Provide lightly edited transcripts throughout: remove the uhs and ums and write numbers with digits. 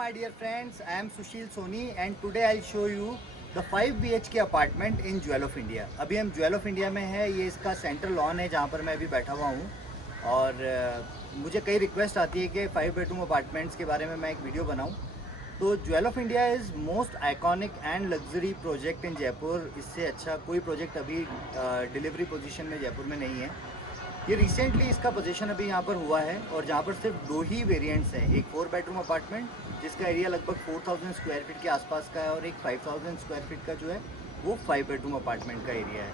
my dear friends, I am Sushil Soni and today I'll show you the 5 BHK apartment in Jewel of India। अभी हम Jewel of India में है, ये इसका central lawn है जहाँ पर मैं अभी बैठा हुआ हूँ। और मुझे कई रिक्वेस्ट आती है कि 5 बेडरूम अपार्टमेंट्स के बारे में मैं एक वीडियो बनाऊँ। तो jewel of India is most iconic and luxury project in Jaipur. इससे अच्छा कोई प्रोजेक्ट अभी डिलीवरी पोजीशन में जयपुर में नहीं है। ये रिसेंटली इसका पोजीशन अभी यहाँ पर हुआ है और जहाँ पर सिर्फ 2 ही वेरिएंट्स हैं। एक 4 बेडरूम अपार्टमेंट जिसका एरिया लगभग 4000 स्क्वायर फीट के आसपास का है और एक 5000 स्क्वायर फीट का जो है वो 5 बेडरूम अपार्टमेंट का एरिया है।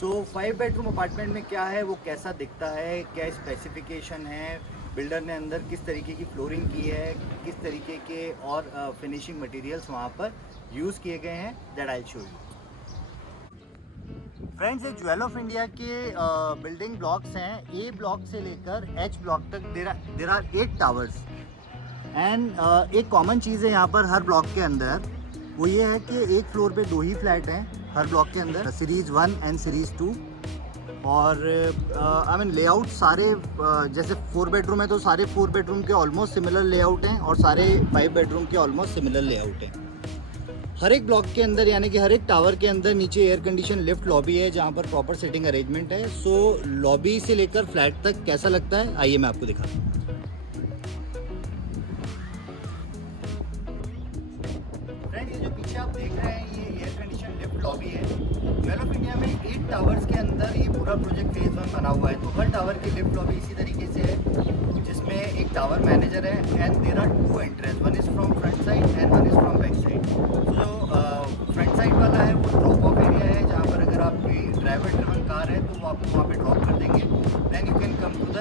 सो 5 बेडरूम अपार्टमेंट में क्या है, वो कैसा दिखता है, क्या स्पेसिफिकेशन है, बिल्डर ने अंदर किस तरीके की फ्लोरिंग की है, किस तरीके के और फिनिशिंग मटेरियल्स वहाँ पर यूज़ किए गए हैं, that I show you. Friends, ये ज्वेल ऑफ इंडिया के बिल्डिंग ब्लॉक्स हैं। ए ब्लॉक से लेकर एच ब्लॉक तक देर आर 8 टावर्स एंड एक कॉमन चीज़ है यहाँ पर हर ब्लॉक के अंदर, वो ये है कि एक फ्लोर पे 2 ही फ्लैट हैं हर ब्लॉक के अंदर, सीरीज़ 1 एंड सीरीज़ 2। और आई मीन लेआउट सारे जैसे 4 बेडरूम है तो सारे 4 बेडरूम के ऑलमोस्ट सिमिलर लेआउट हैं और सारे 5 बेडरूम के ऑलमोस्ट सिमिलर लेआउट हैं। हर एक ब्लॉक के अंदर यानी कि हर एक टावर के अंदर नीचे एयर कंडीशन लिफ्ट लॉबी है जहाँ पर प्रॉपर सिटिंग अरेंजमेंट है। सो लॉबी से लेकर फ्लैट तक कैसा लगता है आइए मैं आपको दिखाता हूँ। फ्रेंड, ये जो पीछे आप देख रहे हैं ये एयर कंडीशन लिफ्ट लॉबी है। ज्वेल ऑफ इंडिया में 8 टावर्स के अंदर ये पूरा प्रोजेक्ट फेज 1 बना हुआ है। तो हर टावर की लिफ्ट लॉबी इसी तरीके से है जिसमें एक टावर मैनेजर है and there are 2 entrance, one is from front side and one is from back side. तो जो फ्रंट साइड वाला है वो ड्रॉप ऑफ एरिया है जहाँ पर अगर आपकी ड्राइवर ड्रिवन कार है तो वो आपको वहाँ पे ड्रॉप कर देंगे, then you can come to the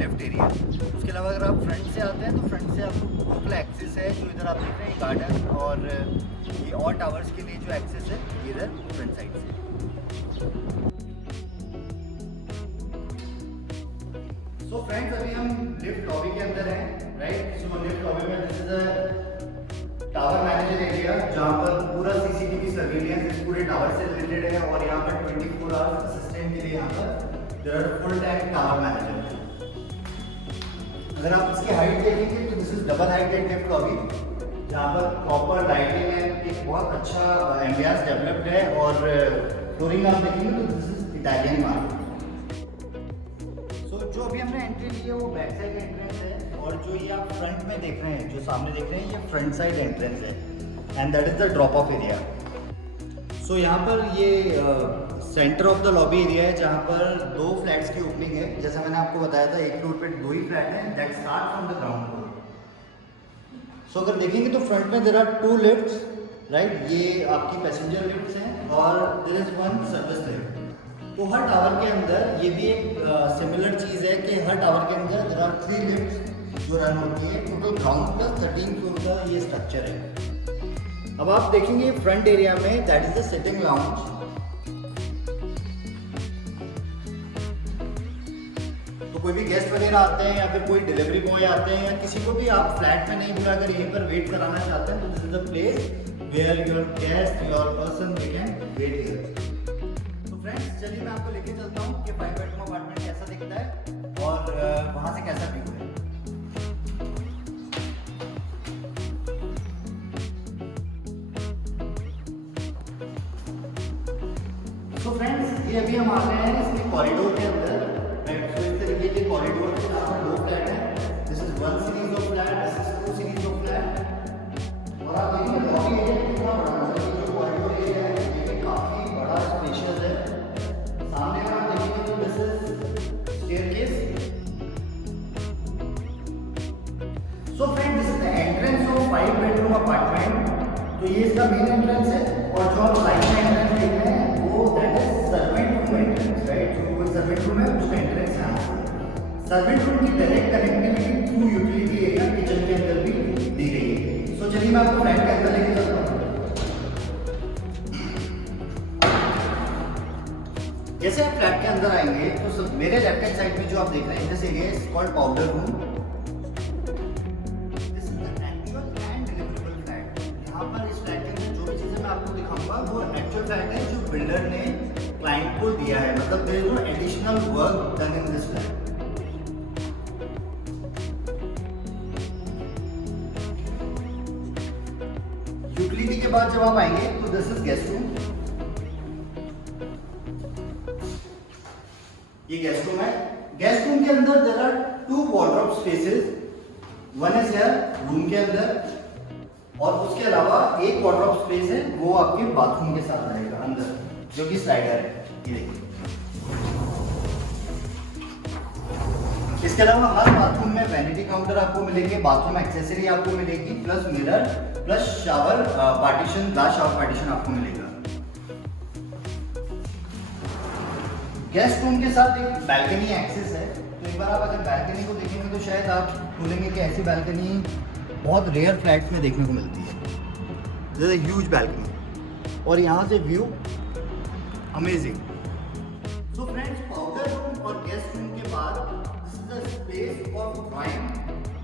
left area. उसके अलावा अगर आप फ्रंट से आते हैं तो फ्रंट से आपको लोकल एक्सेस है जो इधर आप देख रहे हैं गार्डन, और ये और टावर्स के लिए जो एक्सेस है ये इधर फ्रंट साइड से। सो फ्रेंड्स, अभी हम लिफ्ट लॉबी के अंदर हैं, राइट। सो लिफ्ट लॉबी में this is a tower manager area जहाँ पर पूरा सीसीटीवी सर्विलेंस इस पूरे टावर से रिलेटेड है और यहाँ पर 24 आवर्स असिस्टेंट के लिए यहाँ पर there are full time tower manager. अगर आप इसकी हाइट देखेंगे तो this is double heighted lift lobby जहाँ पर प्रॉपर लाइटिंग है, एक बहुत अच्छा एम्बियंस डेवलप्ड है और फ्लोरिंग आप देखेंगे तो दिस इज इटालियन मार्बल। जो अभी हमने एंट्री ली है वो बैक साइड एंट्रेंस है और जो ये आप फ्रंट में देख रहे हैं, जो सामने देख रहे हैं, ये फ्रंट साइड एंट्रेंस है and that is the drop off area. So यहाँ पर ये centre of the lobby area है जहाँ पर 2 फ्लैट्स की ओपनिंग है। जैसा मैंने आपको बताया था एक फ्लोर पे 2 ही फ्लैट हैं that start from the ground floor. So अगर देखेंगे तो फ्रंट में देयर आर 2 लिफ्ट्स, राइट। ये आपकी पैसेंजर लिफ्ट्स हैं और देयर इज 1 सर्विस लिफ्ट। तो हर टावर के अंदर ये भी एक सिमिलर चीज़ है कि हर टावर के अंदर देयर आर 3 लिफ्ट्स जो रन होती है। टोटल ग्राउंड प्लस 13 फ्लोर का ये स्ट्रक्चर है। अब आप देखेंगे फ्रंट एरिया में that is the sitting lounge. तो कोई भी गेस्ट वगैरह आते हैं या फिर कोई डिलीवरी बॉय आते हैं या किसी को भी आप फ्लैट में नहीं बुला कर यहीं पर वेट कराना चाहते हैं तो this is the place where your guest your person they can wait here. Friends, चलिए मैं आपको लेके चलता हूँ कि 5 बेडरूम अपार्टमेंट कैसा दिखता है और वहाँ से कैसा व्यू है। तो फ्रेंड्स, ये अभी हम आ गए हैं इसके कॉरिडोर के अंदर, राइट। तो इस तरीके के कॉरिडोर के साथ 2 फ्लैट हैं। This is 1 series of flat, this is 2 series of flat. और आप देखिए लॉबी एरिया कितना बड़ा है, ये जो कॉरिडोर एरिया है ये भी काफ़ी बड़ा स्पेशियस है। सामने अगर आप देखेंगे तो this is staircase. So friend, this is the entrance of 5 bedroom apartment. तो ये इसका मेन एंट्रेंस है और जो आप साइड में एंट्रेंस देख रहे हैं वो that is servant room entrance, right. जो कोई सर्वेंट रूम है उसका एंट्रेंस यहाँ से। सर्वेंट रूम की direct connectivity through utility area kitchen के अंदर भी दी गई है। सो चलिए मैं आपको फ्लैट के अंदर लेके चलता हूँ। जैसे आप फ्लैट के अंदर आएंगे तो सब मेरे लेफ्ट हैंड साइड में जो आप देख रहे हैं this area is called powder room. This is the actual and deliverable flat. यहाँ पर इस फ्लैट के अंदर जो भी चीज़ें मैं आपको दिखाऊंगा वो एक्चुअल फ्लैट है जो बिल्डर ने क्लाइंट को दिया है, मतलब there is no additional work done in this flat. बाद जब आप आएंगे तो दिस इज गेस्ट रूम। ये गेस्ट रूम है। गेस्ट रूम के अंदर there are 2 wardrobe spaces, one is here room के अंदर, और उसके अलावा एक वॉर्डरोब स्पेस है वो आपके बाथरूम के साथ रहेगा अंदर, जो कि स्लाइडर है। ये देखिए, इसके अलावा हर बाथरूम में वैनिटी काउंटर आपको मिलेंगे, बाथरूम एक्सेसरी आपको मिलेगी, plus mirror, plus shower partition, glass shower partition आपको मिलेगा। गेस्ट रूम के साथ एक बैल्कनी एक्सेस है, तो एक बार आप अगर बैल्कनी को देखेंगे तो शायद आप बोलेंगे कि ऐसी बैल्कनी बहुत रेयर फ्लैट्स में देखने को मिलती है। This is a huge balcony, और यहाँ से view amazing. So friends, powder room और गेस्ट रूम के बाद this is the space of drawing,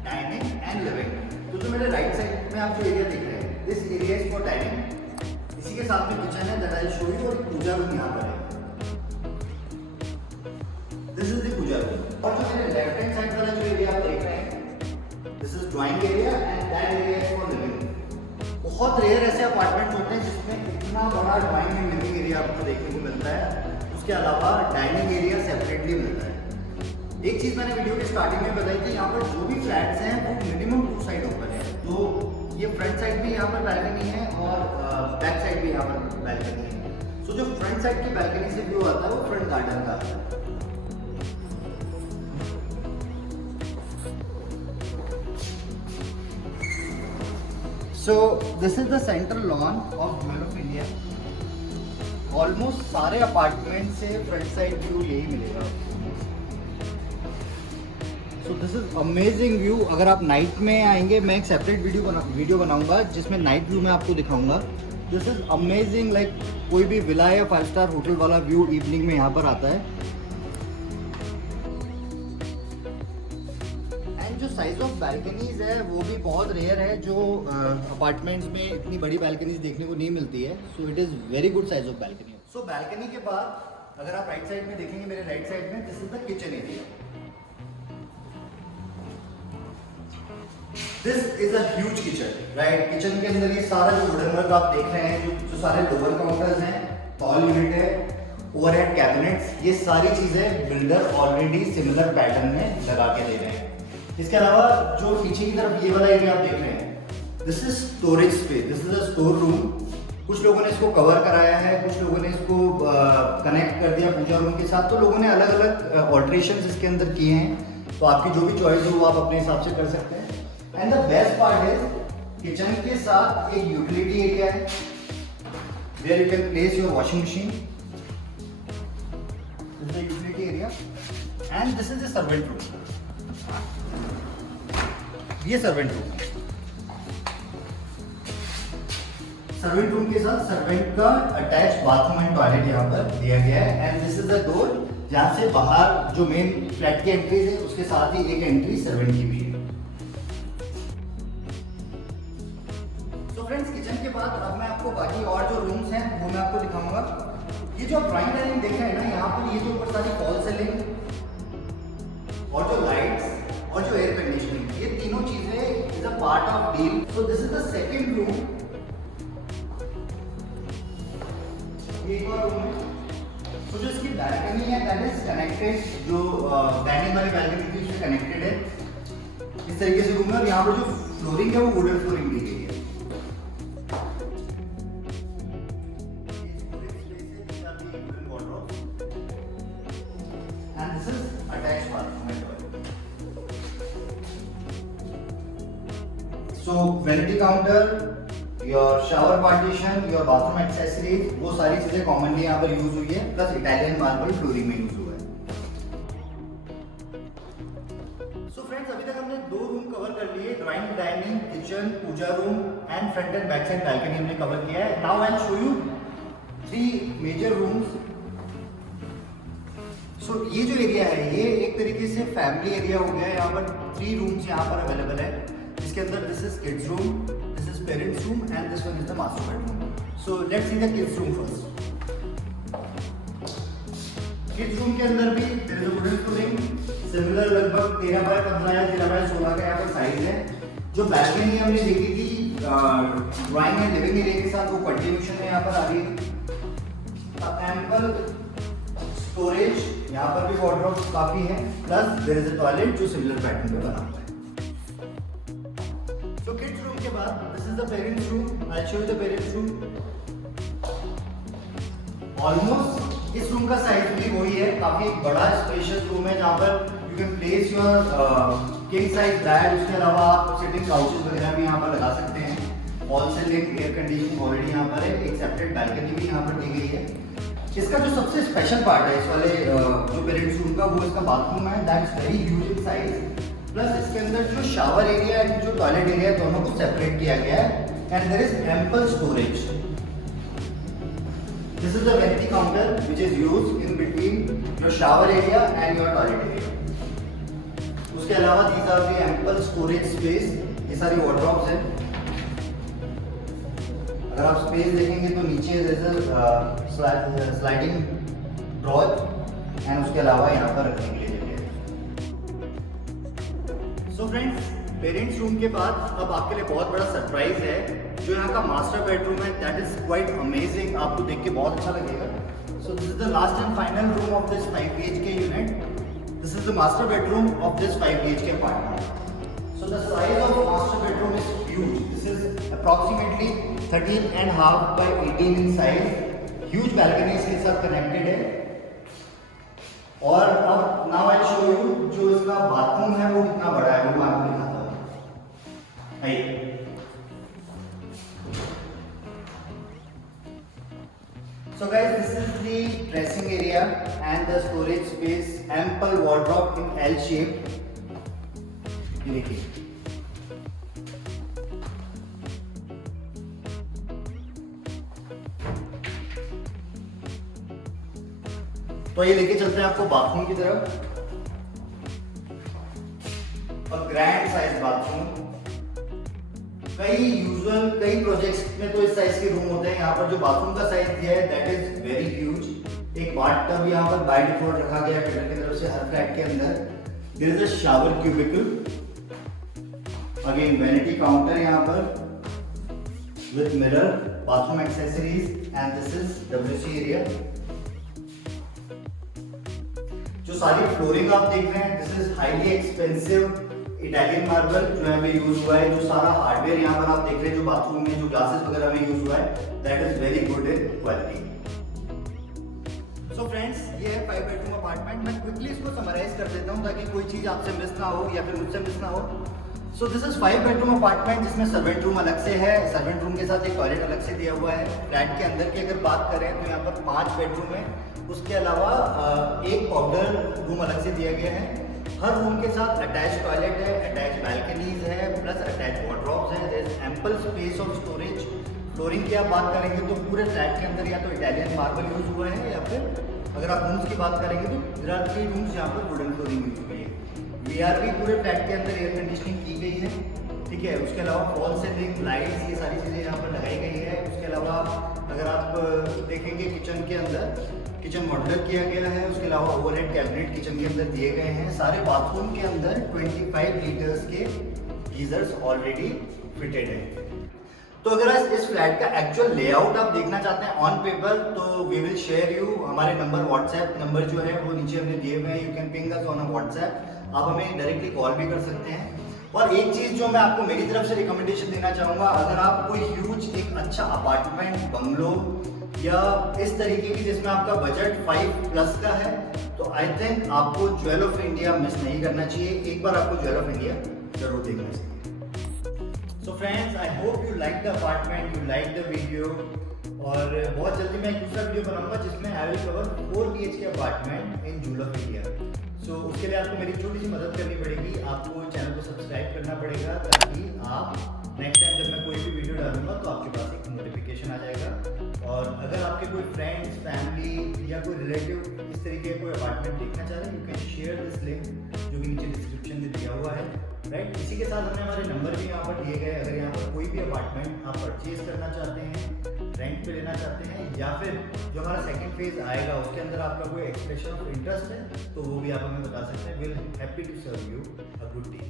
dining and living. तो जो मेरे राइट साइड में आप जो एरिया देख रहे हैं, this area is for dining. इसी के साथ में किचन है, दैट आई शो यू, और पूजा रूम यहाँ पर है। This is the puja room. और जो मेरे लेफ्ट हैंड साइड वाला जो एरिया आप देख रहे हैं, this is drawing area and that area is for living. बहुत रेयर ऐसे अपार्टमेंट्स होते हैं जिसमें इतना बड़ा ड्राइंग एंड लिविंग एरिया आपको देखने को मिलता है। उसके अलावा डाइनिंग एरिया सेपरेटली मिलता है। एक चीज मैंने वीडियो के स्टार्टिंग में बताई थी, यहाँ पर जो भी फ्लैट्स हैं वो मिनिमम 2 साइड ओपन है। तो ये फ्रंट साइड भी यहाँ पर बैल्कनी है और बैक साइड भी यहाँ पर बैल्कनी है। सो जो फ्रंट साइड की बैल्कनी से व्यू आता है वो फ्रंट गार्डन का आता है। So this is the central lawn of Jewel of India. Almost सारे अपार्टमेंट से फ्रंट साइड व्यू यही मिलेगा। So this is amazing view. अगर आप नाइट में आएंगे, मैं एक सेपरेट वीडियो बनाऊंगा जिसमें नाइट व्यू मैं आपको दिखाऊंगा। दिस इज अमेजिंग, लाइक कोई भी विला या 5 स्टार होटल वाला व्यू इवनिंग में यहाँ पर आता है। जो साइज ऑफ बैल्कनीज है वो भी बहुत रेयर है, जो अपार्टमेंट्स में इतनी बड़ी बैल्कनीज देखने को नहीं मिलती है। So it is very good size of balcony. So balcony के बाद अगर आप राइट साइड में देखेंगे, मेरे राइट साइड में, this is the kitchen area. This is a huge kitchen, right. Kitchen के अंदर ये सारा जो वुडन वर्क आप देख रहे हैं, जो सारे लोअर काउंटर्स हैं, हॉल यूनिट है, ओवरहेड कैबिनेट्स, ये सारी चीजें बिल्डर ऑलरेडी सिमिलर पैटर्न में लगा के दे रहे हैं। इसके अलावा जो पीछे की तरफ ये वाला एरिया आप देख रहे हैं, this is storage space, this is a store room. कुछ लोगों ने इसको कवर कराया है, कुछ लोगों ने इसको कनेक्ट कर दिया पूजा रूम के साथ। तो लोगों ने अलग अलग ऑल्ट्रेशंस इसके अंदर किए हैं, तो आपकी जो भी चॉइस हो वो आप अपने हिसाब से कर सकते हैं। And the best part is kitchen के साथ एक यूटिलिटी एरिया है, where you can place your washing machine. This is the utility area and this is the servant room. ये सर्वेंट रूम है। सर्वेंट रूम के साथ सर्वेंट का attach bathroom and toilet यहाँ पर दिया गया है। And this is the door जहाँ से बाहर जो मेन फ्लैट की एंट्रीज है उसके साथ ही एक एंट्री सर्वेंट की भी है। तो फ्रेंड्स, किचन के बाद अब मैं आपको बाकी और जो रूम्स हैं वो मैं आपको दिखाऊंगा। ये जो ड्राइंग डाइनिंग देख रहे हैं ना, यहाँ पर ये जो ऊपर सारी फॉल सीलिंग और जो लाइट्स और जो एयर कंडीशनिंग, ये तीनों चीजें is a part of deal. So this is the second room. ये एक और रूम है। तो जो इसकी बैल्कनी है दैट इज कनेक्टेड, जो डाइनिंग वाली बैल्कनी थी उससे कनेक्टेड है। इस तरीके से रूम है, और यहाँ पर जो फ्लोरिंग है वो वुडन फ्लोरिंग दी गई है। And this is attached bathroom and toilet. So vanity counter, your shower partition, your bathroom accessories, वो सारी चीजें कॉमनली यहाँ पर यूज हुई है, प्लस इटालियन मार्बल फ्लोरिंग में यूज हुआ है। सो फ्रेंड्स, अभी तक हमने 2 रूम कवर कर लिए, drawing dining, kitchen, puja room and front and back side balcony हमने कवर किया है। Now I will show you 3 major rooms. So ये जो एरिया है ये एक तरीके से फैमिली एरिया हो गया है। यहाँ पर 3 रूम्स यहाँ पर अवेलेबल है, इसके अंदर this is kids room, this is parents room and this one is the master bedroom. So let's see the kids room first. Kids room के अंदर भी there is a wooden flooring, similar लगभग 13 bye 15 या 13 bye 16 का यहाँ पर size है। जो बैल्कनी हमने देखी थी ड्राइंग एंड लिविंग एरिया के साथ वो कंटिन्यूशन में यहाँ पर आ रही है। एम्पल स्टोरेज, यहाँ पर भी वार्डरोब्स काफी है, plus there is a toilet जो सिमिलर पैटर्न पे बना हुआ है। तो किड्स रूम के बाद this is the parents room. I show you the parents room. Almost इस रूम का साइज भी वही है, काफी बड़ा स्पेशियस रूम है जहाँ पर you can place your king size bed. उसके अलावा आप सिटिंग काउचेस वगैरह भी यहाँ पर लगा सकते हैं। All ceiling air conditioning already यहाँ पर है, एक सेपरेट बैल्कनी भी यहाँ पर दी गई है। इसका जो सबसे स्पेशल पार्ट है इस वाले जो पेरेंट्स रूम का, वो इसका बाथरूम है। That is very huge in size. Plus इसके अंदर जो शावर एरिया एंड जो टॉयलेट एरिया है दोनों को सेपरेट किया गया है and there is ample storage. This is the vanity counter which is used in between your shower area and your toilet area. उसके अलावा these are the ample storage space. ये सारी वार्डरोब्स हैं। अगर आप स्पेस देखेंगे तो नीचे स्लाइडिंग ड्रॉर एंड उसके अलावा यहाँ पर रखने के लिए जगह है। सो फ्रेंड्स, पेरेंट्स रूम के बाद अब आपके लिए बहुत बड़ा सरप्राइज है। जो यहाँ का मास्टर बेडरूम है दैट इज क्वाइट अमेजिंग, आपको देख के बहुत अच्छा लगेगा। So this is the last and final room of this 5 BHK unit. This is the master bedroom of this 5 BHK apartment. So the size of master bedroom is huge. This is approximately 13.5 by 18 in size. Huge balcony इसके साथ connected है। और अब now I show you जो इसका bathroom है वो कितना बड़ा है, वो मैं आपको दिखाता हूँ। आइए। So guys, this is the dressing area and the storage space, ample wardrobe in L shape. ये देखिए। तो ये लेके चलते हैं आपको बाथरूम की तरफ। और ग्रैंड साइज बाथरूम। कई प्रोजेक्ट्स में तो इस साइज के रूम होते हैं। यहाँ पर जो बाथरूम का साइज दिया है दैट इज वेरी ह्यूज। एक बाथटब यहाँ पर बाय डिफॉल्ट रखा गया है फिल्टर की तरफ से हर फ्लैट के अंदर। There is a shower cubicle, again vanity counter यहाँ पर with mirror, bathroom accessories and this is WC area. जो सारी फ्लोरिंग आप देख रहे हैं this is highly expensive Italian marble जो यहाँ पे यूज हुआ है। जो सारा हार्डवेयर यहाँ पर आप देख रहे हैं जो बाथरूम में जो ग्लासेस वगैरह में यूज हुआ है that is very good in quality. So friends, ये है 5 बेडरूम अपार्टमेंट। मैं क्विकली इसको समराइज कर देता हूँ ताकि कोई चीज आपसे मिस ना हो या फिर मुझसे मिस ना हो। So this is 5 bedroom apartment जिसमें सर्वेंट रूम अलग से है। सर्वेंट रूम के साथ एक टॉयलेट अलग से दिया हुआ है। फ्लैट के अंदर की अगर बात करें तो यहाँ पर 5 बेडरूम है। उसके अलावा एक पाउडर रूम अलग से दिया गया है। हर रूम के साथ अटैच टॉयलेट है, अटैच बैल्कनीज है, प्लस अटैच वार्डरोब्स है। There is ample space of storage. Flooring की आप बात करेंगे तो पूरे फ्लैट के अंदर या तो इटालियन मार्बल यूज हुआ है या फिर अगर आप रूम्स की बात करेंगे तो देयर आर 3 रूम्स जहाँ पर वुडन फ्लोरिंग यूज हुई है। VRV पूरे फ्लैट के अंदर एयर कंडीशनिंग की गई है, ठीक है। उसके अलावा फॉल सीलिंग, लाइट्स, ये सारी चीज़ें यहाँ पर लगाई गई है। उसके अलावा अगर आप देखेंगे किचन के अंदर किचन मॉड्यूलर किया गया है। उसके अलावा ओवरहेड कैबिनेट किचन के अंदर दिए गए हैं। सारे बाथरूम के अंदर 25 लीटर्स के गीजर्स ऑलरेडी फिटेड है। तो अगर इस फ्लैट का एक्चुअल लेआउट आप देखना चाहते हैं ऑन पेपर तो वी विल शेयर यू। हमारे नंबर व्हाट्सएप नंबर जो है वो नीचे हमने दिए हुए हैं। You can ping us on a WhatsApp. आप हमें डायरेक्टली कॉल भी कर सकते हैं। और एक चीज़ जो मैं आपको मेरी तरफ से रिकमेंडेशन देना चाहूँगा, अगर आप कोई ह्यूज एक अच्छा अपार्टमेंट, बंगलो या इस तरीके की जिसमें आपका बजट 5+ का है तो आई थिंक आपको ज्वेल ऑफ इंडिया मिस नहीं करना चाहिए। एक बार आपको ज्वेल ऑफ इंडिया जरूर देखना चाहिए। So friends, I hope you like the apartment, you like the video. और बहुत जल्दी मैं एक दूसरा वीडियो बनाऊंगा जिसमें I will cover 4 BHK apartment in jewel of India. So उसके लिए आपको मेरी छोटी सी मदद करनी पड़ेगी। आपको चैनल को सब्सक्राइब करना पड़ेगा ताकि आप नेक्स्ट टाइम जब मैं कोई भी वीडियो डालूंगा तो आपके पास एक नोटिफिकेशन आ जाएगा। और अगर आपके कोई फ्रेंड्स, फैमिली या कोई रिलेटिव इस तरीके का कोई अपार्टमेंट देखना चाह रहे हैं, you can share this link जो कि नीचे डिस्क्रिप्शन में दिया हुआ है, राइट। इसी के साथ हमने हमारे नंबर भी यहाँ पर दिए गए। अगर यहाँ पर कोई भी अपार्टमेंट आप परचेज करना चाहते हैं, रेंट पे लेना चाहते हैं या फिर जो हमारा सेकंड फेज आएगा उसके अंदर आपका कोई एक्सप्रेशन ऑफ इंटरेस्ट है तो वो भी आप हमें बता सकते हैं। Will happy to serve you a good day.